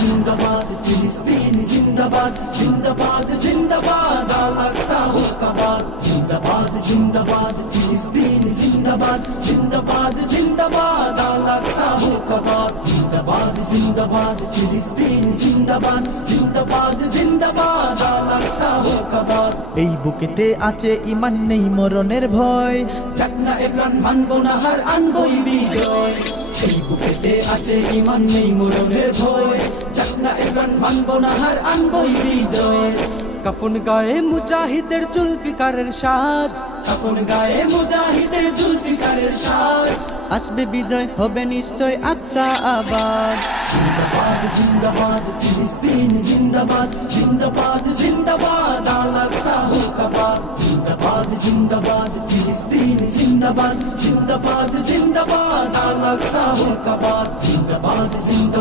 জিন্দাবাদ ফিলিস্তিন জিন্দাবাদ জিন্দাবাদ জিন্দাবাদ আল আকসা মুর্দাবাদ জিন্দাবাদ জিন্দাবাদ ফিলিস্তিন জিন্দাবাদ জিন্দাবাদ জিন্দাবাদ আল আকসা মুর্দাবাদ জিন্দাবাদ জিন্দাবাদ ফিলিস্তিন জিন্দাবাদ জিন্দাবাদ জিন্দাবাদ আল আকসা মুর্দাবাদ। এই বুকেতে আছে ঈমান নেই মরণের ভয়, জাগনা এ প্রাণ মানব না হার আনবই বিজয়। এই বুকেতে আছে ঈমান নেই মরণের ভয়, জাগনা এ প্রাণ মানব না হার আনবই বিজয়। কাফন গায়ে মুজাহিদের জুলফিকারের সাজ, কাফন গায়ে মুজাহিদের জুলফিকারের সাজ। আসবে বিজয় হবে নিশ্চয় আকসা আবাদ। জিন্দাবাদ জিন্দাবাদ ফিলিস্তিন জিন্দাবাদ জিন্দাবাদ জিন্দাবাদ আল আকসা মুর্দাবাদ জিন্দাবাদ জিন্দাবাদ ফিলিস্তিন জিন্দাবাদ জিন্দাবাদ জিন্দাবাদ আল আকসা মুর্দাবাদ জিন্দাবাদ জিন্দাবাদ